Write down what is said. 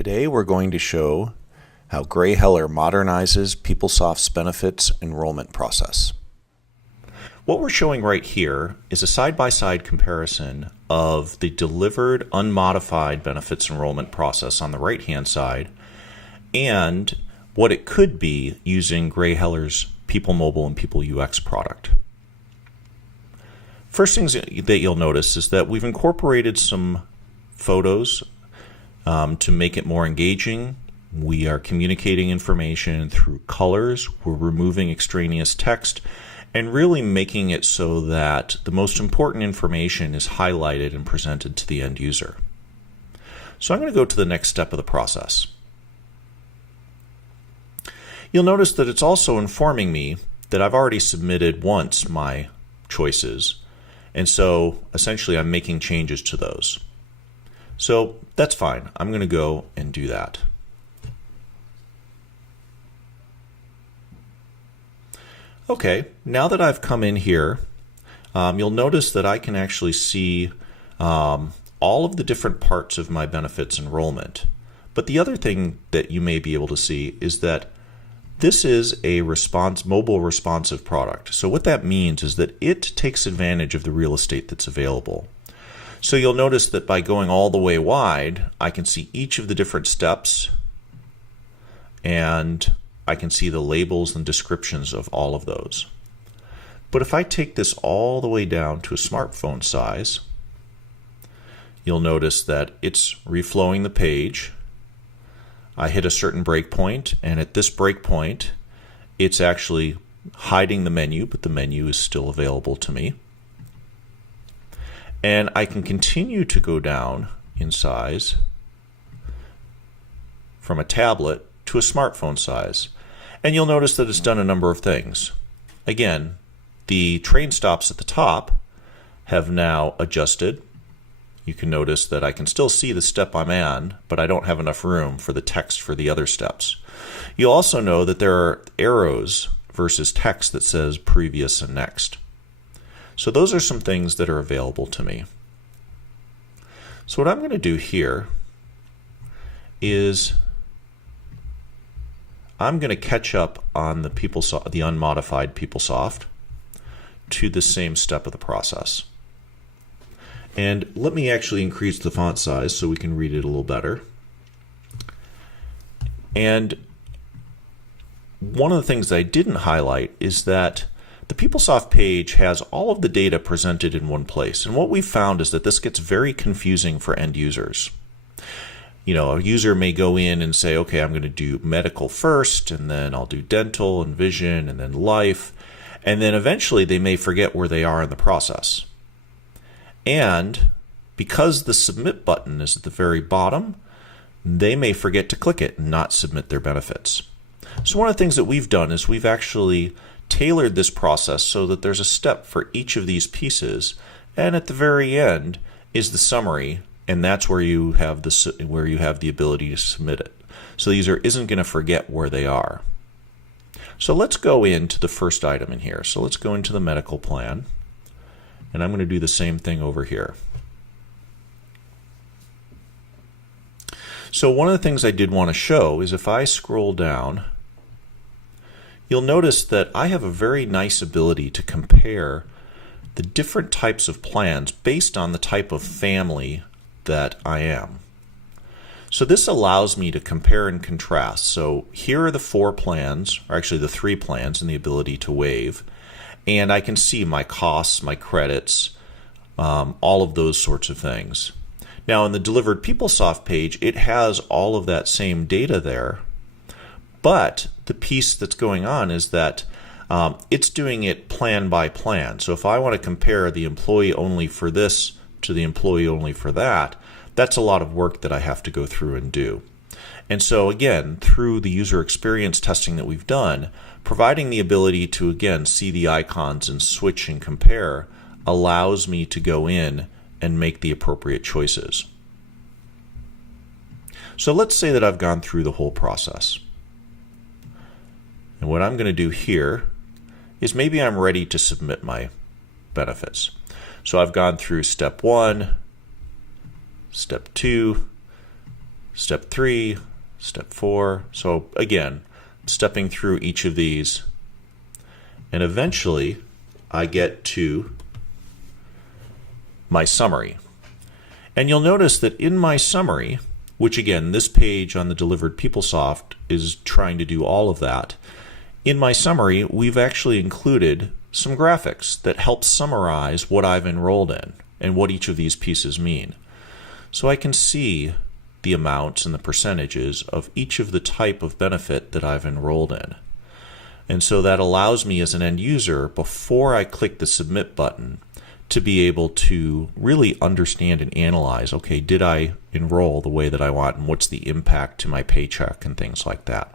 Today we're going to show how Gray Heller modernizes PeopleSoft's benefits enrollment process. What we're showing right here is a side-by-side comparison of the delivered unmodified benefits enrollment process on the right-hand side and what it could be using Gray Heller's People Mobile and PeopleUX product. First things that you'll notice is that we've incorporated some photos to make it more engaging. We are communicating information through colors. We're removing extraneous text and really making it so that the most important information is highlighted and presented to the end user. So I'm going to go to the next step of the process. You'll notice that it's also informing me that I've already submitted once my choices, and so essentially I'm making changes to those. So that's fine. I'm going to go and do that. Okay, now that I've come in here, you'll notice that I can actually see all of the different parts of my benefits enrollment. But the other thing that you may be able to see is that this is a mobile responsive product. So what that means is that it takes advantage of the real estate that's available. So you'll notice that by going all the way wide, I can see each of the different steps, and I can see the labels and descriptions of all of those. But if I take this all the way down to a smartphone size, you'll notice that it's reflowing the page. I hit a certain breakpoint, and at this breakpoint, it's actually hiding the menu, but the menu is still available to me. And I can continue to go down in size from a tablet to a smartphone size. And you'll notice that it's done a number of things. Again, the train stops at the top have now adjusted. You can notice that I can still see the step I'm on, but I don't have enough room for the text for the other steps. You'll also know that there are arrows versus text that says previous and next. So those are some things that are available to me. So what I'm going to do here is I'm going to catch up on the unmodified PeopleSoft to the same step of the process. And let me actually increase the font size so we can read it a little better. And one of the things that I didn't highlight is that the PeopleSoft page has all of the data presented in one place. And what we've found is that this gets very confusing for end users. You know, a user may go in and say, okay, I'm going to do medical first, and then I'll do dental and vision, and then life. And then eventually they may forget where they are in the process. And because the submit button is at the very bottom, they may forget to click it and not submit their benefits. So one of the things that we've done is we've actually tailored this process so that there's a step for each of these pieces, and at the very end is the summary, and that's where you have the ability to submit it. So the user isn't going to forget where they are. So let's go into the first item in here. So let's go into the medical plan, and I'm going to do the same thing over here. So one of the things I did want to show is if I scroll down, you'll notice that I have a very nice ability to compare the different types of plans based on the type of family that I am. So this allows me to compare and contrast. So here are the 4 plans, or actually the 3 plans, and the ability to waive. And I can see my costs, my credits, all of those sorts of things. Now in the delivered PeopleSoft page, it has all of that same data there. But the piece that's going on is that it's doing it plan by plan. So if I want to compare the employee only for this to the employee only for that, that's a lot of work that I have to go through and do. And so again, through the user experience testing that we've done, providing the ability to again see the icons and switch and compare allows me to go in and make the appropriate choices. So let's say that I've gone through the whole process. And what I'm going to do here is maybe I'm ready to submit my benefits. So I've gone through step 1, step 2, step 3, step 4. So again, stepping through each of these, and eventually I get to my summary. And you'll notice that in my summary, which again, this page on the delivered PeopleSoft is trying to do all of that, in my summary, we've actually included some graphics that help summarize what I've enrolled in and what each of these pieces mean. So I can see the amounts and the percentages of each of the type of benefit that I've enrolled in. And so that allows me as an end user, before I click the submit button, to be able to really understand and analyze, okay, did I enroll the way that I want, and what's the impact to my paycheck and things like that.